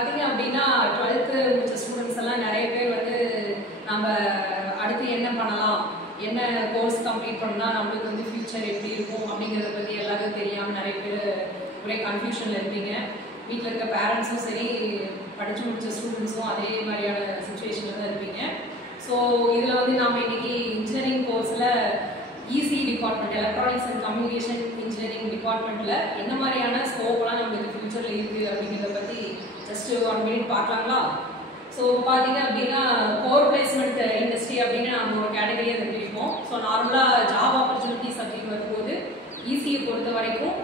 பார்த்தீங்க அப்படின்னா 12th முடிச்ச ஸ்டூடெண்ட்ஸ் எல்லாம் நிறைய பேர் வந்து நம்ம அடுத்து என்ன பண்ணலாம், என்ன கோர்ஸ் கம்ப்ளீட் பண்ணால் நம்மளுக்கு வந்து ஃபியூச்சர் எப்படி இருக்கும் அப்படிங்கிறத பற்றி எல்லாருக்கும் தெரியாமல் நிறைய பேர் ஒரே கன்ஃபியூஷனில் இருப்பீங்க. வீட்டில் இருக்க பேரண்ட்ஸும் சரி, படித்து முடிச்ச ஸ்டூடெண்ட்ஸும் அதே மாதிரியான சுச்சுவேஷனில் தான் இருப்பீங்க. ஸோ இதில் வந்து நாம் இன்னைக்கு இன்ஜினியரிங் கோர்ஸில் EC department, electronics and communication engineering டிபார்ட்மெண்ட்டில் என்ன மாதிரியான ஸ்கோப்லாம் நம்மளுக்கு ஃபியூச்சரில் இருக்குது அப்படிங்கிறத பற்றி ஜஸ்ட் 1 minute பார்க்கலாங்களா? ஸோ பார்த்தீங்க அப்படின்னா கோர் பிளேஸ்மெண்ட் இண்டஸ்ட்ரி அப்படின்னு நம்ம ஒரு கேட்டகரியை அதை பிரிப்போம். ஸோ நார்மலாக ஜாப் ஆப்பர்ச்சுனிட்டிஸ் அப்படின்னு வரும்போது ஈஸியை பொறுத்த வரைக்கும்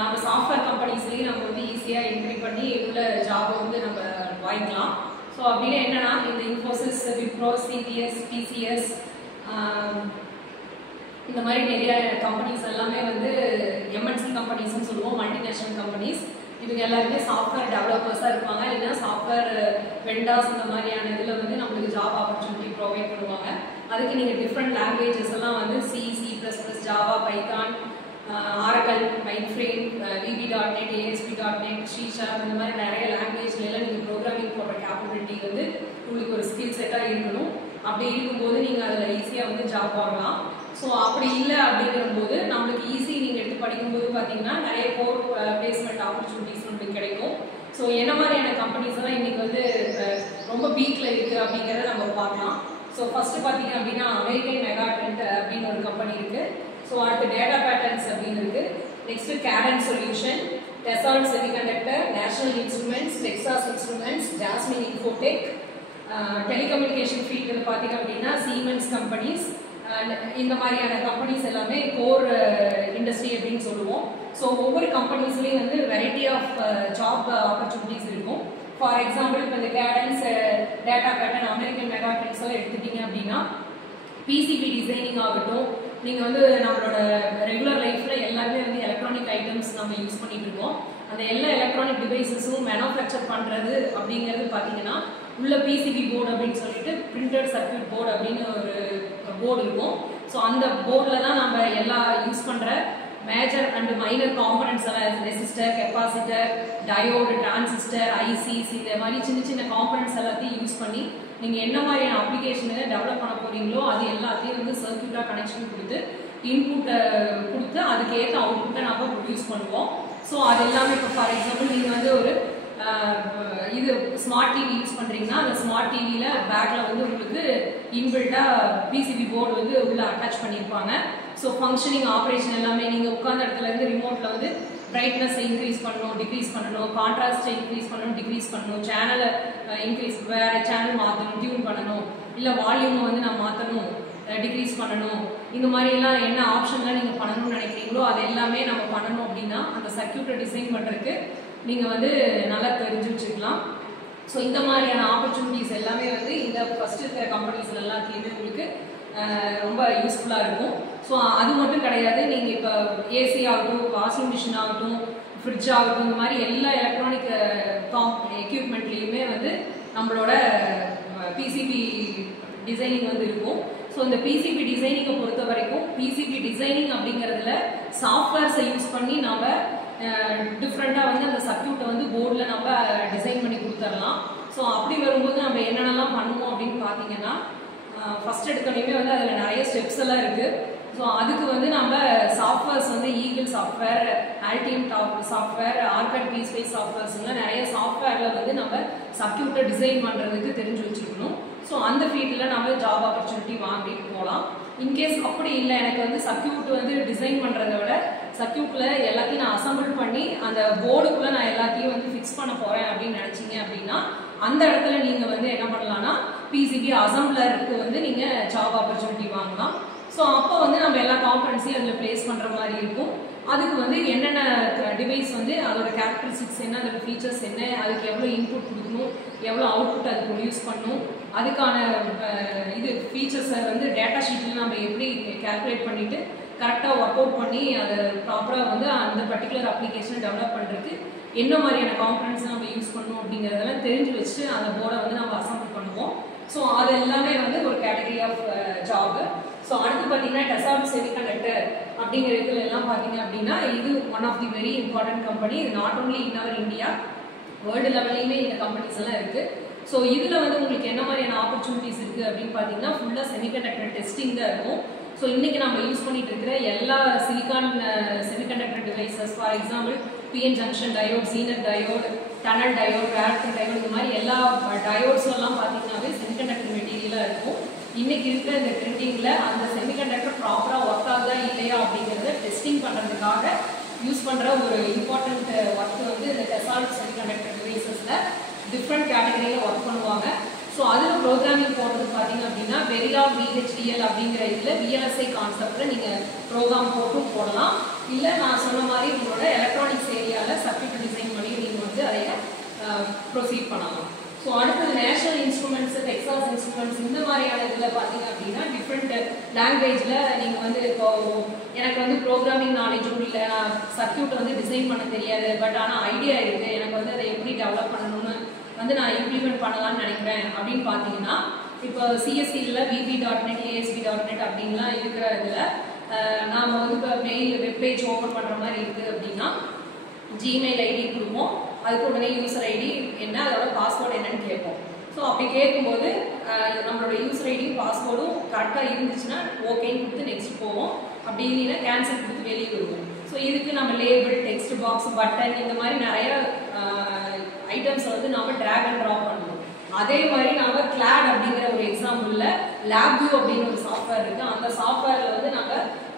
நம்ம சாஃப்ட்வேர் கம்பெனிஸ்லேயும் நம்ம வந்து ஈஸியாக என்ட்ரி பண்ணி உள்ள ஜாபை வந்து நம்ம வாங்கிக்கலாம். ஸோ அப்படின்னா என்னன்னா, இந்த இன்ஃபோசிஸ், விப்ரோ, சிபிஎஸ், டிசிஎஸ் இந்த மாதிரி நிறைய கம்பெனிஸ் எல்லாமே வந்து எம்என்சி கம்பெனிஸ்ன்னு சொல்லுவோம், மல்டிநேஷனல் கம்பெனிஸ். இவங்க எல்லாருமே சாஃப்ட்வேர் டெவலப்பர்ஸாக இருப்பாங்க, இல்லைன்னா சாஃப்ட்வேர் வெண்டார்ஸ் இந்த மாதிரியான இதில் வந்து நம்மளுக்கு ஜாப் ஆப்பர்ச்சுனிட்டி ப்ரொவைட் பண்ணுவாங்க. அதுக்கு நீங்கள் டிஃப்ரெண்ட் லாங்குவேஜஸ் எல்லாம் வந்து C, C++, Java, Python, Oracle, mainframe, VB.NET, ASP.NET, C# இந்த மாதிரி நிறைய லாங்குவேஜ்ல எல்லாம் நீங்கள் ப்ரோக்ராமிங் போடுற கேப்பபிலிட்டி வந்து உங்களுக்கு ஒரு ஸ்கில் செட்டாக இருக்கணும். அப்படி இருக்கும்போது நீங்கள் அதில் ஈஸியாக வந்து ஜாப் வாங்கலாம். ஸோ அப்படி இல்லை அப்படிங்கும்போது நம்மளுக்கு ஈஸி நீங்கள் எடுத்து படிக்கும்போது பார்த்தீங்கன்னா நிறைய கோர் பிளேஸ்மெண்ட் ஆப்பர்ச்சுனிட்டிஸ் நம்மளுக்கு கிடைக்கும். ஸோ என்ன மாதிரியான கம்பெனிஸ் எல்லாம் இன்னைக்கு வந்து ரொம்ப பீக்கில் இருக்குது அப்படிங்கிறத நம்ம பார்க்கலாம். ஸோ ஃபர்ஸ்ட் பார்த்தீங்க அப்படின்னா அமெரிக்கன் மெகாட்ரெண்ட் அப்படின்னு ஒரு கம்பெனி இருக்குது. ஸோ அடுத்து டேட்டா பேட்டர்ன்ஸ் அப்படின்னு இருக்குது. Next Cadence solution, Dassault semiconductor, National Instruments, Texas Instruments, Jasmine Infotech. Telecommunication ஃபீல்டில் பார்த்தீங்க அப்படின்னா சீமென்ஸ் கம்பெனிஸ், இந்த மாதிரியான கம்பெனிஸ் எல்லாமே கோர் இண்டஸ்ட்ரி அப்படின்னு சொல்லுவோம். ஸோ ஒவ்வொரு கம்பெனிஸ்லேயும் வந்து வெரைட்டி ஆஃப் ஜாப் ஆப்பர்ச்சுனிட்டிஸ் இருக்கும். ஃபார் எக்ஸாம்பிள் இப்போ இந்த கேடன்ஸ், டேட்டா பேட்டர்ன், அமெரிக்கன் மெகாட்ரெண்ட்ஸ் எல்லாம் எடுத்துட்டீங்க அப்படின்னா பிசிபி டிசைனிங் ஆகட்டும், நீங்கள் வந்து நம்மளோட ரெகுலர் லைஃப்பில் எல்லாருமே வந்து எலக்ட்ரானிக் ஐட்டம்ஸ் நம்ம யூஸ் பண்ணிட்டு இருக்கோம். அந்த எல்லா எலக்ட்ரானிக் டிவைசஸும் மேனுஃபேக்சர் பண்ணுறது அப்படிங்கிறது பார்த்தீங்கன்னா உள்ள பிசிபி போர்டு அப்படின்னு சொல்லிட்டு பிரிண்டட் சர்க்யூட் போர்டு அப்படின்னு ஒரு போர்டு இருக்கும். ஸோ அந்த போர்டில் தான் நம்ம எல்லா யூஸ் பண்ணுற மேஜர் அண்ட் மைனர் காம்பனன்ட்ஸ் எல்லாம், resistor, capacitor, diode, transistor, ISIS, இந்த மாதிரி சின்ன சின்ன காம்பனன்ட்ஸ் எல்லாத்தையும் யூஸ் பண்ணி நீங்கள் என்ன மாதிரியான அப்ளிகேஷனை டெவலப் பண்ண போறீங்களோ அது எல்லாத்தையும் வந்து சர்க்யூட்டாக கனெக்ஷன் கொடுத்து இன்புட்டை கொடுத்து அதுக்கேற்ற அவுட்புட்டை நம்ம ப்ரொடியூஸ் பண்ணுவோம். ஸோ அது எல்லாமே இப்போ ஃபார் எக்ஸாம்பிள் நீங்கள் வந்து ஒரு இது ஸ்மார்ட் டிவி யூஸ் பண்ணுறீங்கன்னா அந்த ஸ்மார்ட் டிவியில் பேக்கில் வந்து உங்களுக்கு இன்பில்ட்டாக பிசிபி போர்டு வந்து உள்ள அட்டாச் பண்ணியிருப்பாங்க. ஸோ ஃபங்க்ஷனிங் ஆப்ரேஷன் எல்லாமே நீங்கள் உட்கார்ந்த இடத்துலேருந்து ரிமோட்டில் வந்து பிரைட்னஸை இன்க்ரீஸ் பண்ணணும், டிக்ரீஸ் பண்ணணும், கான்ட்ராஸ்ட்டை இன்க்ரீஸ் பண்ணணும், டிக்ரீஸ் பண்ணணும், சேனலை இன்க்ரீஸ், வேறு சேனல் மாற்றணும், டியூன் பண்ணணும், இல்லை வால்யூமை வந்து நான் மாற்றணும், டிக்ரீஸ் பண்ணணும், இந்த மாதிரியெல்லாம் என்ன ஆப்ஷன்லாம் நீங்கள் பண்ணணும்னு நினைக்கிறீங்களோ அது எல்லாமே நம்ம பண்ணணும். அப்படின்னா அந்த சர்க்யூட்டை டிசைன் பண்ணுறதுக்கு நீங்கள் வந்து நல்லா தெரிஞ்சு வச்சுக்கலாம். ஸோ இந்த மாதிரியான ஆப்பர்ச்சுனிட்டிஸ் எல்லாமே வந்து இந்த ஃபர்ஸ்ட் இருக்கிற கம்பெனிஸ் எல்லாத்துலேயுமே உங்களுக்கு ரொம்ப யூஸ்ஃபுல்லாக இருக்கும். ஸோ அது மட்டும் கிடையாது, நீங்கள் இப்போ ஏசி ஆகட்டும், வாஷிங் மிஷின் ஆகட்டும், ஃப்ரிட்ஜ் ஆகட்டும், இந்த மாதிரி எல்லா எலக்ட்ரானிக் எக்யூப்மெண்ட்லேயுமே வந்து நம்மளோட பிசிபி டிசைனிங் வந்து இருக்கும். ஸோ இந்த பிசிபி டிசைனிங்கை பொறுத்த வரைக்கும் பிசிபி டிசைனிங் அப்படிங்கிறதுல சாஃப்ட்வேர்ஸை யூஸ் பண்ணி நம்ம டிஃப்ரெண்ட்டாக வந்து அந்த சர்க்யூட்டை வந்து போர்டில் நம்ம டிசைன் பண்ணி கொடுத்துடலாம். ஸோ அப்படி வரும்போது நம்ம என்னென்னலாம் பண்ணுவோம் அப்படின்னு பார்த்தீங்கன்னா, ஃபர்ஸ்ட் எடுத்தோடனே வந்து அதில் நிறைய ஸ்டெப்ஸ் எல்லாம் இருக்குது. ஸோ அதுக்கு வந்து நம்ம சாஃப்ட்வேர்ஸ் வந்து ஈகிள் சாஃப்ட்வேர், ஆல்டியம் சாஃப்ட்வேர், ஆர்கட் பீஸ்பேஸ் சாஃப்ட்வேர்ஸ்ல நிறைய சாஃப்ட்வேரில் வந்து நம்ம சர்க்யூட்டை டிசைன் பண்ணுறதுக்கு தெரிஞ்சு வச்சுக்கணும். ஸோ அந்த ஃபீல்டில் நம்ம ஜாப் ஆப்பர்ச்சுனிட்டி வாங்கிட்டு போகலாம். இன்கேஸ் அப்படி இல்லை, எனக்கு வந்து சர்க்யூட் வந்து டிசைன் பண்ணுறத விட சர்க்யூட்டில் எல்லாத்தையும் நான் அசம்பிள் பண்ணி அந்த போர்டுக்குள்ளே நான் எல்லாத்தையும் வந்து ஃபிக்ஸ் பண்ண போகிறேன் அப்படின்னு நினச்சிங்க அப்படின்னா அந்த இடத்துல நீங்கள் வந்து என்ன பண்ணலாம்னா பிசிபி அசம்பிளருக்கு வந்து நீங்கள் ஜாப் ஆப்பர்ச்சுனிட்டி வாங்கலாம். ஸோ அப்போ வந்து நம்ம எல்லா காம்பனன்ட்ஸையும் அதில் பிளேஸ் பண்ணுற மாதிரி இருக்கும். அதுக்கு வந்து என்னென்ன டிவைஸ் வந்து அதோட கேரக்டரிஸ்டிக்ஸ் என்ன, அதோட ஃபீச்சர்ஸ் என்ன, அதுக்கு எவ்வளோ இன்புட் கொடுக்கணும், எவ்வளோ அவுட்புட் அது ப்ரொடியூஸ் பண்ணணும், அதுக்கான இது ஃபீச்சர்ஸை வந்து டேட்டா ஷீட்டில் நம்ம எப்படி கேல்குலேட் பண்ணிவிட்டு கரெக்டாக ஒர்க் அவுட் பண்ணி அதை ப்ராப்பராக வந்து அந்த பர்டிகுலர் அப்ளிகேஷனை டெவலப் பண்ணுறதுக்கு என்ன மாதிரியான காம்பனன்ட்ஸ் நம்ம யூஸ் பண்ணணும் அப்படிங்கிறதெல்லாம் தெரிஞ்சு வச்சு அந்த போர்டை வந்து நம்ம அசம்பிள் பண்ணுவோம். ஸோ அது எல்லாமே வந்து ஒரு கேட்டகரி ஆஃப் ஜாப். ஸோ அடுத்து பார்த்தீங்கன்னா டெசால்ட் செமிகண்டக்டர் அப்படிங்கிற இதுல எல்லாம் பார்த்தீங்க அப்படின்னா இது one of the very important company. இது not only in our India, world லெவல்லையுமே இந்த கம்பெனிஸ் எல்லாம் இருக்கு. ஸோ இதில் வந்து உங்களுக்கு என்ன மாதிரியான ஆப்பர்ச்சுனிட்டிஸ் இருக்குது அப்படின்னு பார்த்தீங்கன்னா ஃபுல்லாக செமிகண்டக்டர் டெஸ்டிங் தான் இருக்கும். ஸோ இன்றைக்கி நம்ம யூஸ் பண்ணிட்டு இருக்கிற எல்லா silicon semiconductor devices, for example PN junction diode, Zener diode, tunnel diode, ரேக்டன் டயோட், இந்த மாதிரி எல்லா டயோட்ஸும் எல்லாம் பார்த்தீங்கன்னாவே செமிகண்டக்டர் மெட்டீரியலாக இருக்கும். இன்னைக்கு இருக்கிற இந்த பிரிண்டிங்கில் அந்த செமிகண்டக்டர் ப்ராப்பராக ஒர்க் ஆகுதா இல்லையா அப்படிங்கிறத டெஸ்டிங் பண்ணுறதுக்காக யூஸ் பண்ணுற ஒரு இம்பார்ட்டண்ட் ஒர்க் வந்து இந்த டெசால்ட் செமிகண்டக்டர் டிவைசஸில் டிஃப்ரெண்ட் கேட்டகரியில் ஒர்க் பண்ணுவாங்க. ஸோ அதில் ப்ரோக்ராமிங் போடுறது பார்த்தீங்க அப்படின்னா வெரிலாக் VHDL அப்படிங்கிற இதில் VLSI கான்செப்டில் நீங்கள் ப்ரோக்ராம் போட்டும் போடலாம். இல்லை நான் சொன்ன மாதிரி உங்களோட எலக்ட்ரானிக்ஸ் ஏரியாவில் சர்க்யூட் டிசைன் பண்ணி நீங்கள் வந்து அதை ப்ரொசீட் பண்ணலாம். ஸோ அடுத்தது நேஷனல் இன்ஸ்ட்ருமெண்ட்ஸ், டெக்ஸாஸ் இன்ஸ்ட்ருமெண்ட்ஸ், இந்த மாதிரியான இதில் பார்த்தீங்க அப்படின்னா டிஃப்ரெண்ட் லாங்குவேஜில் நீங்கள் வந்து இப்போ எனக்கு வந்து ப்ரோக்ராமிங் நாலேஜும் இல்லை, நான் சர்க்யூட் வந்து டிசைன் பண்ண தெரியாது, பட் ஆனால் ஐடியா இருக்குது, எனக்கு வந்து அதை எப்படி டெவலப் பண்ணணும்னு வந்து நான் இம்ப்ளிமெண்ட் பண்ணலாம்னு நினைக்கிறேன் அப்படின்னு பார்த்தீங்கன்னா இப்போ CSCல VB.NET, ASP.NET அப்படின்லாம் இருக்கிற இதில் நாம் வந்து இப்போ மெயில் வெப்பேஜ் ஓப்பன் பண்ணுற மாதிரி இருக்குது அப்படின்னா ஜிமெயில் ஐடி கொடுப்போம், அதுக்கு உடனே யூசர் ஐடி என்ன, அதோட பாஸ்வேர்டு என்னன்னு கேட்போம். ஸோ அப்படி கேட்கும்போது நம்மளோட யூசர் ஐடியும் பாஸ்வேர்டும் கரெக்டாக இருந்துச்சுன்னா ஓகேன்னு கொடுத்து நெக்ஸ்ட் போவோம், அப்படி இல்லைன்னா கேன்சல் கொடுத்து வெளியே வருவோம். ஸோ இதுக்கு நம்ம லேபிள், டெக்ஸ்ட் பாக்ஸ், பட்டன், இந்த மாதிரி நிறைய ஐட்டம்ஸ் வந்து நம்ம ட்ராக் அண்ட் ட்ராப் பண்ணணும். அதே மாதிரி நம்ம கிளாட் அப்படிங்கிற ஒரு எக்ஸாம்பிளில் LabVIEW அப்படின்னு ஒரு சாஃப்ட்வேர் இருக்குது. அந்த சாஃப்ட்வேரில் வந்து நம்ம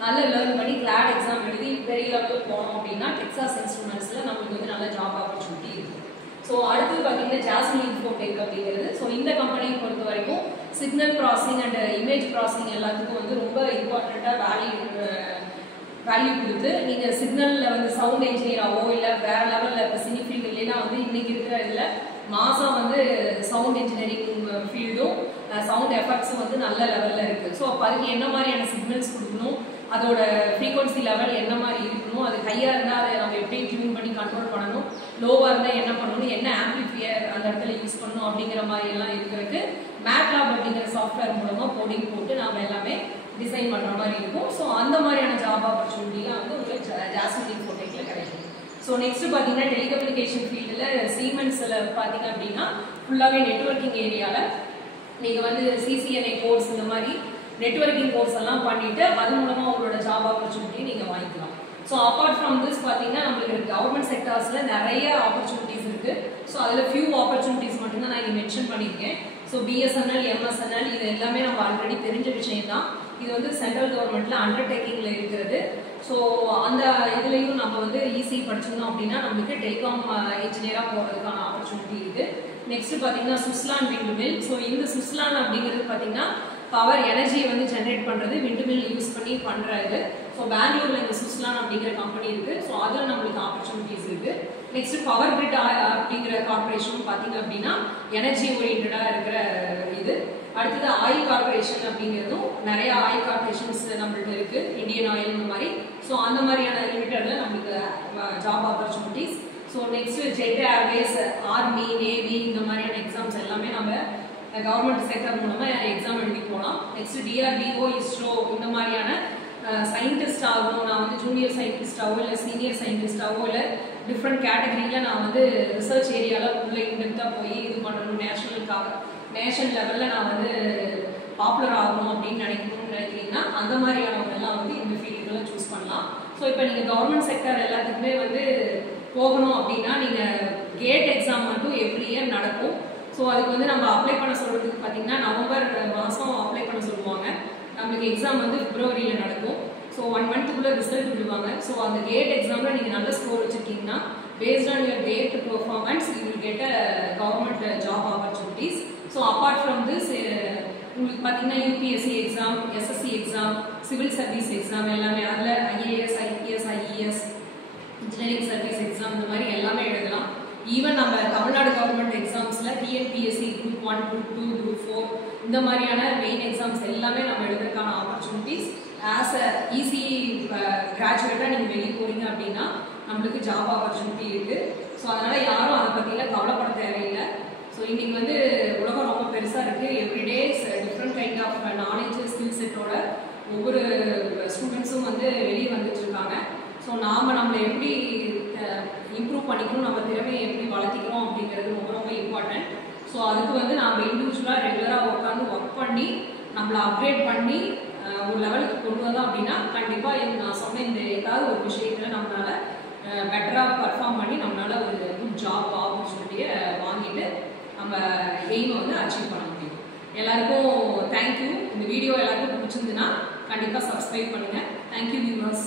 நல்லா லேர்ன் பண்ணி கிளாட் எக்ஸாம் எழுதி பெரிய லெவலில் போனோம் அப்படின்னா டெக்ஸாஸ் இன்ஸ்ட்ருமெண்ட்ஸில் நம்மளுக்கு வந்து நல்ல ஜாப் ஆப்பர்ச்சுனிட்டி இருக்குது. ஸோ அடுத்தது பார்த்தீங்கன்னா ஜாஸ்மின் இன்ஃபோடெக் அப்படிங்கிறது. ஸோ இந்த கம்பெனியை பொறுத்த வரைக்கும் signal processing and image processing எல்லாத்துக்கும் வந்து ரொம்ப இம்பார்ட்டண்ட்டாக வேல்யூ கொடுத்து நீங்கள் சிக்னலில் வந்து சவுண்ட் இன்ஜினியராகவோ இல்லை வேறு லெவலில் இப்போ சினி ஃபீல்டு இல்லைன்னா வந்து இன்றைக்கி இருக்கிற இதில் மாதம் வந்து சவுண்ட் இன்ஜினியரிங் ஃபீல்டும் சவுண்ட் எஃபெக்ட்ஸும் வந்து நல்ல லெவலில் இருக்குது. ஸோ அப்போ அதுக்கு என்ன மாதிரியான சிக்னல்ஸ் கொடுக்கணும், அதோட ஃப்ரீக்வன்சி லெவல் என்ன மாதிரி இருக்கணும், அது ஹையாக இருந்தால் அதை நம்ம எப்படி டியூன் பண்ணி கண்ட்ரோல் பண்ணணும், லோவாக இருந்தால் என்ன பண்ணணும், என்ன ஆம்பிளிஃபையர் அந்த இடத்துல யூஸ் பண்ணணும் அப்படிங்கிற மாதிரி எல்லாம் இருக்கிறதுக்கு MATLAB அப்படிங்கிற சாஃப்ட்வேர் மூலமாக கோடிங் போட்டு நாம் எல்லாமே டிசைன் பண்ணுற மாதிரி இருக்கும். ஸோ அந்த மாதிரியான ஜாப் ஆப்பர்ச்சுனிட்டிலாம் வந்து உங்களுக்கு ஜாஸ்மின் இன்ஃபோடெக்கில் கிடைக்கும். ஸோ நெக்ஸ்ட் பார்த்தீங்கன்னா டெலிகம்யூனிகேஷன் ஃபீல்டில் சீமென்ஸில் பார்த்தீங்க அப்படின்னா ஃபுல்லாகவே நெட்வொர்க்கிங் ஏரியாவில் நீங்கள் வந்து CCNA கோர்ஸ் இந்த மாதிரி நெட்வொர்க்கிங் கோர்ஸ் எல்லாம் பண்ணிவிட்டு அது மூலமாக உங்களோட ஜாப் ஆப்பர்ச்சுனிட்டி நீங்கள் வாங்கிக்கலாம். ஸோ அப்பார்ட் ஃப்ரம் திஸ் பார்த்தீங்கன்னா நம்மளுக்கு கவர்மெண்ட் செக்டார்ஸில் நிறைய ஆப்பர்ச்சுனிட்டிஸ் இருக்குது. ஸோ அதில் ஃபியூ ஆப்பர்ச்சுனிட்டிஸ் மட்டும்தான் நான் இங்கே மென்ஷன் பண்ணியிருக்கேன். ஸோ BSNL, MSNL இது எல்லாமே நம்ம ஆல்ரெடி தெரிஞ்ச விஷயம் தான். இது வந்து சென்ட்ரல் கவர்மெண்ட்டில் அண்டர்டேக்கிங்கில் இருக்கிறது. ஸோ அந்த இதுலேயும் நம்ம வந்து ECE படிச்சிருந்தோம் அப்படின்னா நம்மளுக்கு டெலிகாம் இன்ஜினியராக போகிறதுக்கான ஆப்பர்ச்சுனிட்டி இருக்குது. நெக்ஸ்ட் பார்த்தீங்கன்னா சுஸ்லான் விண்ட் மில். ஸோ இந்த சுஸ்லான் அப்படிங்கிறது பார்த்தீங்கன்னா பவர் எனர்ஜியை வந்து ஜென்ரேட் பண்ணுறது, விண்ட் மில் யூஸ் பண்ணி பண்ணுறது. ஸோ பெங்களூரில் இந்த சுஸ்லான் அப்படிங்கிற கம்பெனி இருக்குது. ஸோ அதில் நம்மளுக்கு ஆப்பர்ச்சுனிட்டிஸ் இருக்குது. நெக்ஸ்ட் பவர் கிரிட் அப்படிங்கிற கார்பரேஷன் பார்த்தீங்க அப்படின்னா எனர்ஜி ஓரியன்டாக இருக்கிற இது. அடுத்தது ஆயில் கார்பரேஷன் அப்படிங்கிறதும் நிறைய ஆயில் கார்பரேஷன்ஸ் நம்மள்ட்ட இருக்குது, இந்தியன் ஆயில் இந்த மாதிரி. ஸோ அந்த மாதிரியான லிமிட்டடில் நம்மளுக்கு job opportunities. So next Jet Airways, army, navy இந்த மாதிரியான எக்ஸாம்ஸ் எல்லாமே நம்ம கவர்மெண்ட் செக்டர் மூலமாக எக்ஸாம் எழுதி போகலாம். நெக்ஸ்ட் DRDO, ISRO இந்த மாதிரியான சயின்டிஸ்ட் ஆகணும், நான் வந்து ஜூனியர் சயின்டிஸ்டாவோ இல்லை சீனியர் சயின்டிஸ்டாவோ இல்லை டிஃப்ரெண்ட் கேட்டகரியில் நான் வந்து ரிசர்ச் ஏரியாவில் உள்ள இன்டெப்த்தாக போய் இது பண்ணணும், நேஷனல் லெவலில் நான் வந்து பாப்புலர் ஆகணும் அப்படின்னு நினைக்கிறீங்கன்னா அந்த மாதிரியானவங்கெல்லாம் வந்து இந்த ஃபீல்டுகளை சூஸ் பண்ணலாம். ஸோ இப்போ நீங்கள் கவர்மெண்ட் செக்டர் எல்லாத்துக்குமே வந்து போகணும் அப்படின்னா நீங்கள் கேட் எக்ஸாம் மட்டும் எவ்ரி இயர் நடக்கும். ஸோ அதுக்கு வந்து நம்ம அப்ளை பண்ண சொல்கிறதுக்கு பார்த்தீங்கன்னா நவம்பர் மாதம் அப்ளை பண்ண சொல்லுவாங்க. நம்மளுக்கு எக்ஸாம் வந்து பிப்ரவரியில் நடக்கும். ஸோ 1 மந்த்துக்குள்ளே ரிசல்ட் விடுவாங்க. ஸோ அந்த கேட் எக்ஸாமில் நீங்கள் நல்ல score வச்சுருக்கீங்கன்னா based on your GATE performance you will get a government job opportunities. So apart from this உங்களுக்கு பார்த்தீங்கன்னா UPSC exam, SSC exam, civil service exam எல்லாமே அதில் IAS, IPS, IES, engineering service exam இந்த மாதிரி எல்லாமே எழுதலாம். ஈவன் நம்ம Tamil Nadu government எக்ஸாம்ஸில் TNPSC Group 1, Group 2, Group 4 இந்த மாதிரியான மெயின் எக்ஸாம்ஸ் எல்லாமே நம்ம எழுதுறதுக்கான ஆப்பர்ச்சுனிட்டிஸ். ஆஸ் அ ECE கிராஜுவேட்டாக நீங்கள் வெளியே போகிறீங்க அப்படின்னா நம்மளுக்கு ஜாப் ஆப்பர்ச்சுனிட்டி இருக்குது. ஸோ அதனால் யாரும் அதை பற்றிலாம் கவலைப்பட தேவையில்லை. ஸோ இன்றைக்கி வந்து உலகம் ரொம்ப பெருசாக இருக்குது. Everyday's different kind of knowledge skill செட்டோட ஒவ்வொரு ஸ்டூடெண்ட்ஸும் வந்து வெளியே வந்துட்டுருக்காங்க. ஸோ நாம் நம்மளை எப்படி இம்ப்ரூவ் பண்ணிக்கணும், நம்ம திறமையை எப்படி வளர்த்திக்கிறோம் அப்படிங்கிறது ரொம்ப ரொம்ப இம்பார்ட்டன்ட். ஸோ அதுக்கு வந்து நாம் இண்டிவிஜுவலாக ரெகுலராக உட்காந்து ஒர்க் பண்ணி நம்மளை அப்கிரேட் பண்ணி ஒரு லெவலுக்கு கொண்டு வந்தோம் அப்படின்னா கண்டிப்பாக நான் சொன்ன இந்த ஏதாவது ஒரு விஷயத்தில் நம்மளால பெட்டராக பர்ஃபார்ம் பண்ணி நம்மளால ஒரு குட் ஜாப் ஆப்பர்ச்சுனிட்டியை வாங்கிட்டு நம்ம எய்மை வந்து அச்சீவ் பண்ண முடியும். எல்லாருக்கும் தேங்க்யூ. இந்த வீடியோ எல்லாருக்கும் பிடிச்சிருந்துன்னா கண்டிப்பாக சப்ஸ்கிரைப் பண்ணுங்கள். Thank you viewers.